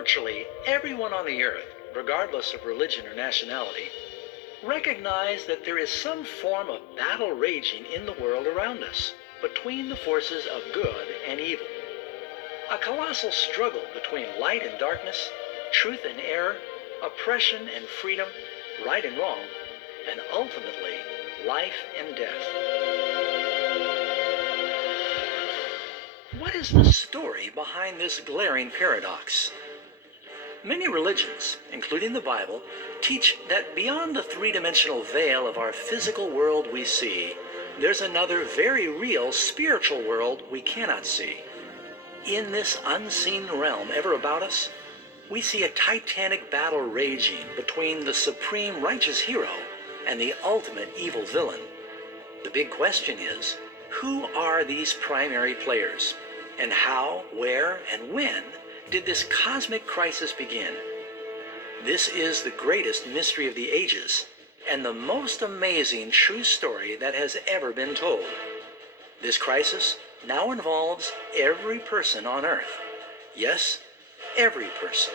Virtually everyone on the earth, regardless of religion or nationality, recognize that there is some form of battle raging in the world around us between the forces of good and evil. A colossal struggle between light and darkness, truth and error, oppression and freedom, right and wrong, and ultimately life and death. What is the story behind this glaring paradox? Many religions, including the Bible, teach that beyond the three-dimensional veil of our physical world we see, there's another very real spiritual world we cannot see. In this unseen realm ever about us, we see a titanic battle raging between the supreme righteous hero and the ultimate evil villain. The big question is, who are these primary players? And how, where, and when did this cosmic crisis begin? This is the greatest mystery of the ages, and the most amazing true story that has ever been told. This crisis now involves every person on earth. Yes, every person.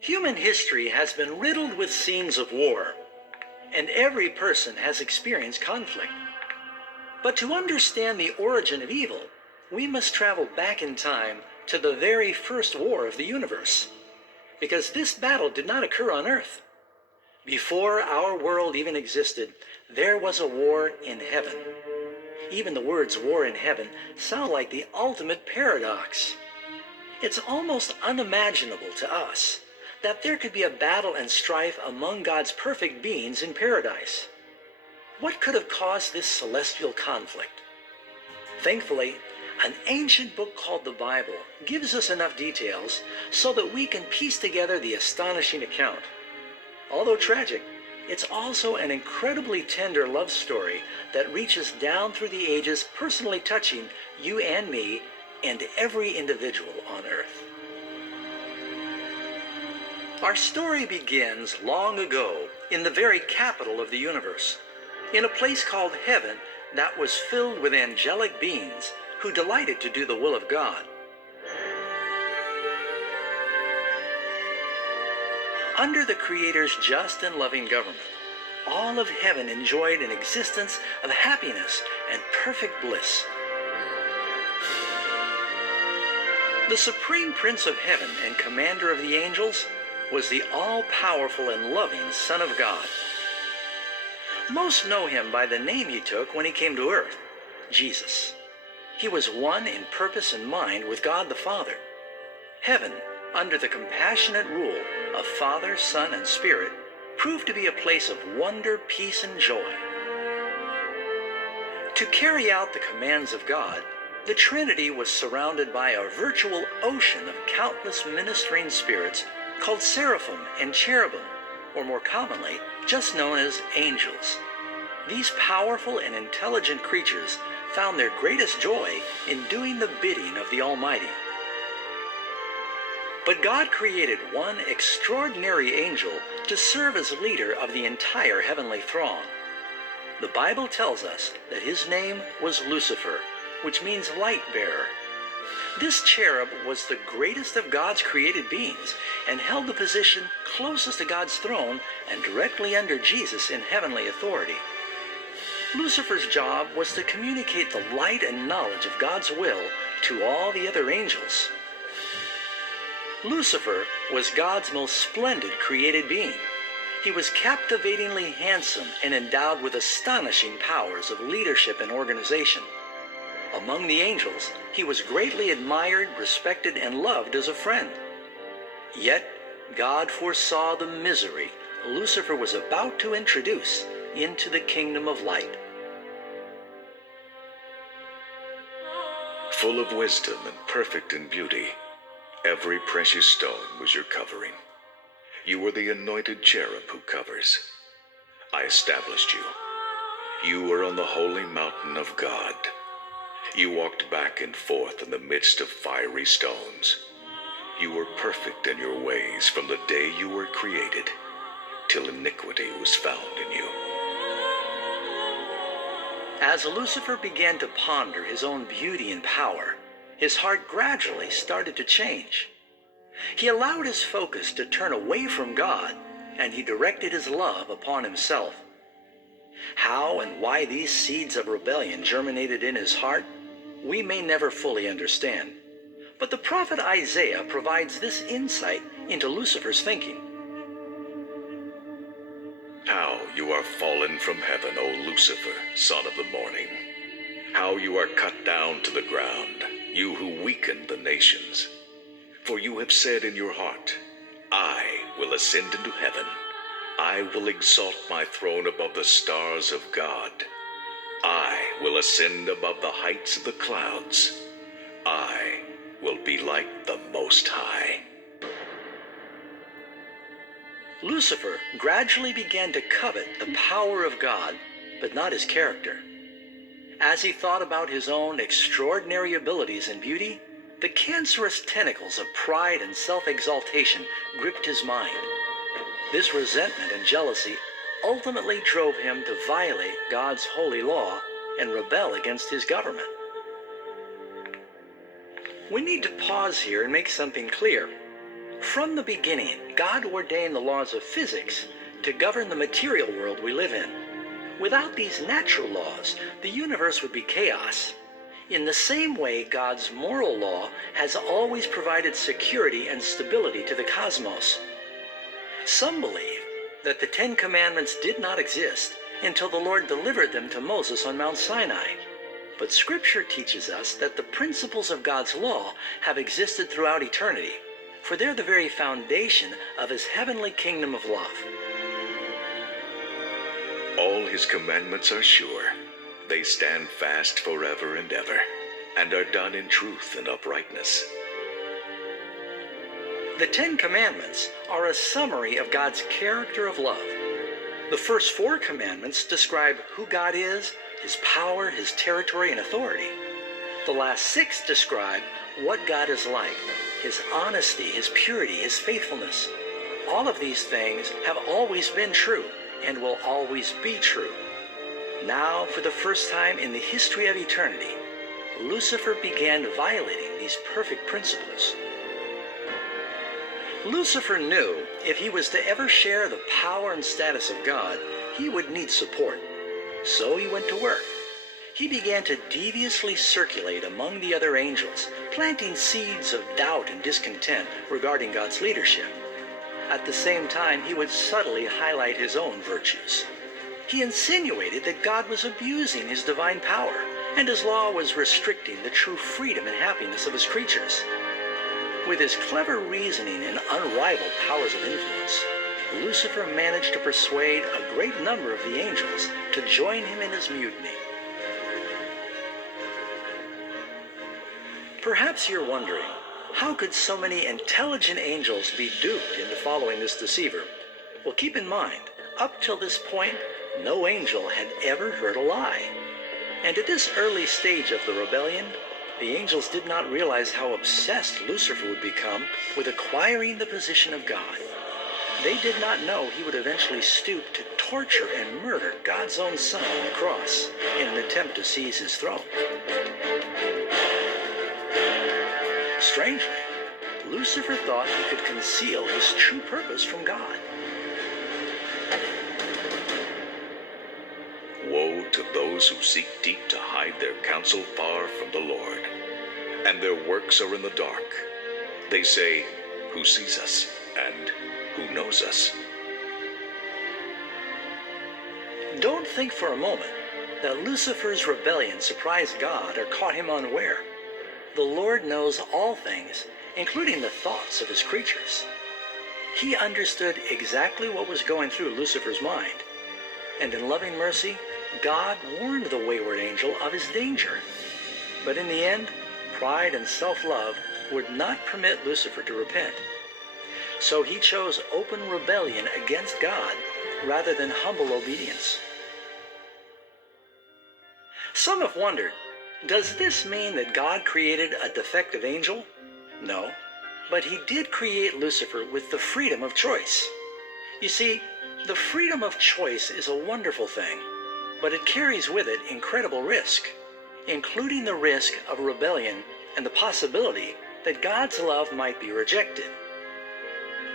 Human history has been riddled with scenes of war, and every person has experienced conflict. But to understand the origin of evil, we must travel back in time to the very first war of the universe, because this battle did not occur on Earth. Before our world even existed, there was a war in heaven. Even the words war in heaven sound like the ultimate paradox. It's almost unimaginable to us that there could be a battle and strife among God's perfect beings in paradise. What could have caused this celestial conflict? Thankfully, an ancient book called the Bible gives us enough details so that we can piece together the astonishing account. Although tragic, it's also an incredibly tender love story that reaches down through the ages, personally touching you and me and every individual on earth. Our story begins long ago in the very capital of the universe, in a place called heaven that was filled with angelic beings who delighted to do the will of God. Under the Creator's just and loving government, all of heaven enjoyed an existence of happiness and perfect bliss. The supreme Prince of Heaven and Commander of the angels was the all-powerful and loving Son of God. Most know him by the name he took when he came to earth, Jesus. He was one in purpose and mind with God the Father. Heaven, under the compassionate rule of Father, Son, and Spirit, proved to be a place of wonder, peace, and joy. To carry out the commands of God, the Trinity was surrounded by a virtual ocean of countless ministering spirits called seraphim and cherubim, or more commonly, just known as angels. These powerful and intelligent creatures found their greatest joy in doing the bidding of the Almighty. But God created one extraordinary angel to serve as leader of the entire heavenly throng. The Bible tells us that his name was Lucifer, which means light bearer. This cherub was the greatest of God's created beings and held the position closest to God's throne and directly under Jesus in heavenly authority. Lucifer's job was to communicate the light and knowledge of God's will to all the other angels. Lucifer was God's most splendid created being. He was captivatingly handsome and endowed with astonishing powers of leadership and organization. Among the angels, he was greatly admired, respected, and loved as a friend. Yet, God foresaw the misery Lucifer was about to introduce into the kingdom of light. Full of wisdom and perfect in beauty, every precious stone was your covering. You were the anointed cherub who covers. I established you. You were on the holy mountain of God. You walked back and forth in the midst of fiery stones. You were perfect in your ways from the day you were created, till iniquity was found in you. As Lucifer began to ponder his own beauty and power, his heart gradually started to change. He allowed his focus to turn away from God, and he directed his love upon himself. How and why these seeds of rebellion germinated in his heart, we may never fully understand. But the prophet Isaiah provides this insight into Lucifer's thinking. How you are fallen from heaven, O Lucifer, son of the morning. How you are cut down to the ground, you who weakened the nations. For you have said in your heart, I will ascend into heaven. I will exalt my throne above the stars of God. I will ascend above the heights of the clouds. I will be like the Most High. Lucifer gradually began to covet the power of God, but not his character. As he thought about his own extraordinary abilities and beauty, the cancerous tentacles of pride and self-exaltation gripped his mind. This resentment and jealousy ultimately drove him to violate God's holy law and rebel against his government. We need to pause here and make something clear. From the beginning, God ordained the laws of physics to govern the material world we live in. Without these natural laws, the universe would be chaos. In the same way, God's moral law has always provided security and stability to the cosmos. Some believe that the Ten Commandments did not exist until the Lord delivered them to Moses on Mount Sinai. But Scripture teaches us that the principles of God's law have existed throughout eternity, for they're the very foundation of his heavenly kingdom of love. All his commandments are sure. They stand fast forever and ever, and are done in truth and uprightness. The Ten Commandments are a summary of God's character of love. The first 4 commandments describe who God is, his power, his territory, and authority. The last 6 describe what God is like, his honesty, his purity, his faithfulness. All of these things have always been true and will always be true. Now, for the first time in the history of eternity, Lucifer began violating these perfect principles. Lucifer knew if he was to ever share the power and status of God, he would need support. So he went to work. He began to deviously circulate among the other angels, planting seeds of doubt and discontent regarding God's leadership. At the same time, he would subtly highlight his own virtues. He insinuated that God was abusing his divine power, and his law was restricting the true freedom and happiness of his creatures. With his clever reasoning and unrivaled powers of influence, Lucifer managed to persuade a great number of the angels to join him in his mutiny. Perhaps you're wondering, how could so many intelligent angels be duped into following this deceiver? Well, keep in mind, up till this point, no angel had ever heard a lie. And at this early stage of the rebellion, The angels did not realize how obsessed Lucifer would become with acquiring the position of God. They did not know he would eventually stoop to torture and murder God's own Son on the cross in an attempt to seize his throne. Strangely, Lucifer thought he could conceal his true purpose from God. Woe to those who seek deep to hide their counsel far from the Lord, and their works are in the dark. They say, "Who sees us, and who knows us?" Don't think for a moment that Lucifer's rebellion surprised God or caught him unaware. The Lord knows all things, including the thoughts of his creatures. He understood exactly what was going through Lucifer's mind, and in loving mercy, God warned the wayward angel of his danger. But in the end, pride and self-love would not permit Lucifer to repent. So he chose open rebellion against God rather than humble obedience. Some have wondered, does this mean that God created a defective angel? No, but he did create Lucifer with the freedom of choice. You see, the freedom of choice is a wonderful thing, but it carries with it incredible risk, including the risk of rebellion and the possibility that God's love might be rejected.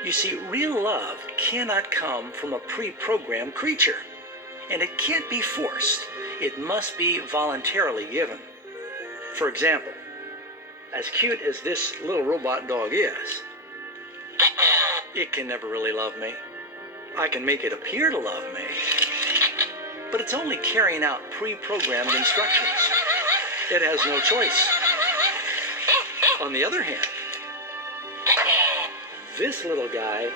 You see, real love cannot come from a pre-programmed creature, and it can't be forced. It must be voluntarily given. For example, as cute as this little robot dog is, it can never really love me. I can make it appear to love me, but it's only carrying out pre-programmed instructions. It has no choice. On the other hand, this little guy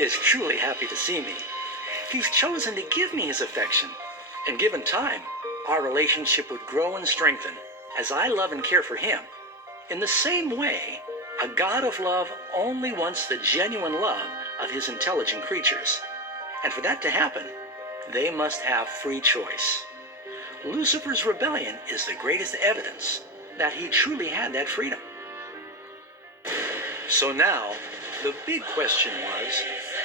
is truly happy to see me. He's chosen to give me his affection, and given time, our relationship would grow and strengthen as I love and care for him. In the same way, a God of love only wants the genuine love of his intelligent creatures. And for that to happen, they must have free choice. Lucifer's rebellion is the greatest evidence that he truly had that freedom. So now, the big question was,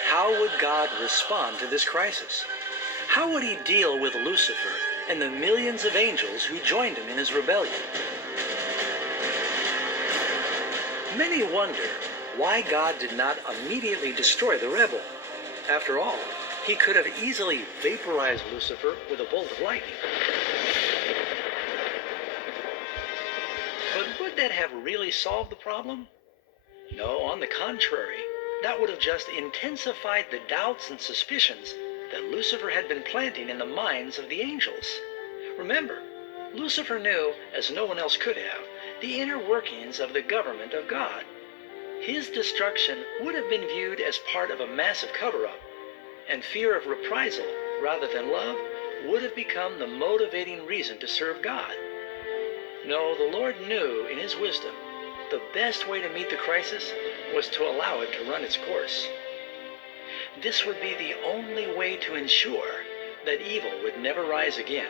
how would God respond to this crisis? How would he deal with Lucifer and the millions of angels who joined him in his rebellion? Many wonder why God did not immediately destroy the rebel. After all, he could have easily vaporized Lucifer with a bolt of lightning. But would that have really solved the problem? No, on the contrary, that would have just intensified the doubts and suspicions that Lucifer had been planting in the minds of the angels. Remember, Lucifer knew, as no one else could have, the inner workings of the government of God. His destruction would have been viewed as part of a massive cover-up, and fear of reprisal rather than love would have become the motivating reason to serve God. No, the Lord knew in his wisdom the best way to meet the crisis was to allow it to run its course. This would be the only way to ensure that evil would never rise again.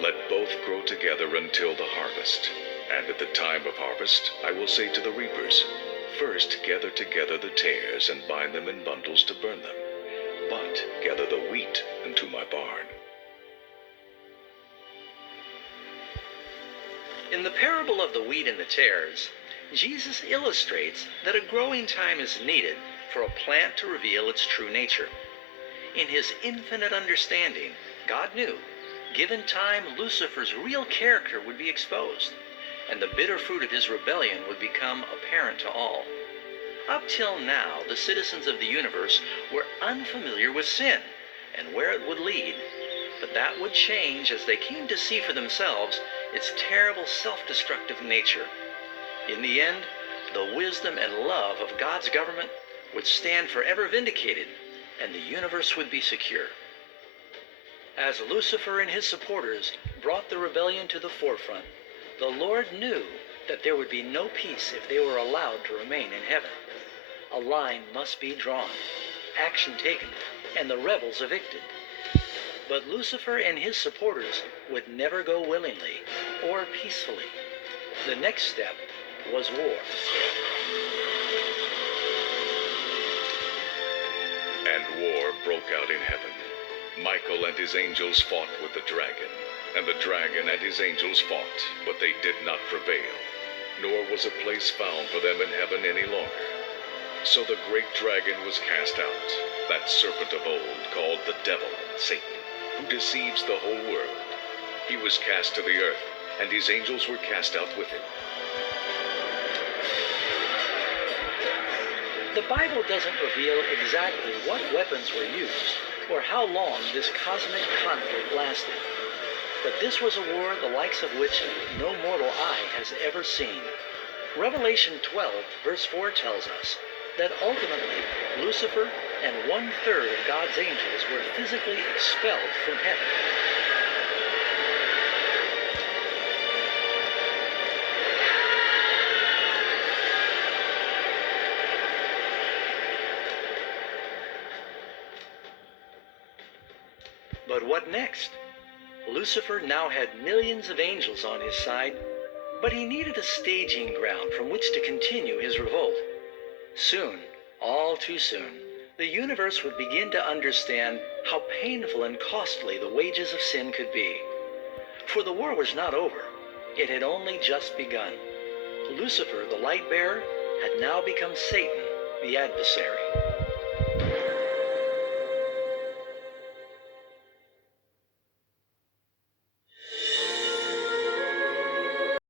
Let both grow together until the harvest. And at the time of harvest, I will say to the reapers, first gather together the tares and bind them in bundles to burn them, but gather the wheat into my barn. In the parable of the wheat and the tares, Jesus illustrates that a growing time is needed for a plant to reveal its true nature. In his infinite understanding, God knew, given time, Lucifer's real character would be exposed, and the bitter fruit of his rebellion would become apparent to all. Up till now, the citizens of the universe were unfamiliar with sin and where it would lead, but that would change as they came to see for themselves its terrible self-destructive nature. In the end, the wisdom and love of God's government would stand forever vindicated, and the universe would be secure. As Lucifer and his supporters brought the rebellion to the forefront, the Lord knew that there would be no peace if they were allowed to remain in heaven. A line must be drawn, action taken, and the rebels evicted. But Lucifer and his supporters would never go willingly or peacefully. The next step was war. And war broke out in heaven. Michael and his angels fought with the dragon, and the dragon and his angels fought, but they did not prevail, nor was a place found for them in heaven any longer. So the great dragon was cast out, that serpent of old called the devil, Satan, who deceives the whole world. He was cast to the earth, and his angels were cast out with him. The Bible doesn't reveal exactly what weapons were used or how long this cosmic conflict lasted. But this was a war the likes of which no mortal eye has ever seen. Revelation 12, verse 4 tells us that ultimately Lucifer and 1/3 of God's angels were physically expelled from heaven. But what next? Lucifer now had millions of angels on his side, but he needed a staging ground from which to continue his revolt. Soon, all too soon, the universe would begin to understand how painful and costly the wages of sin could be. For the war was not over. It had only just begun. Lucifer, the light bearer, had now become Satan, the adversary.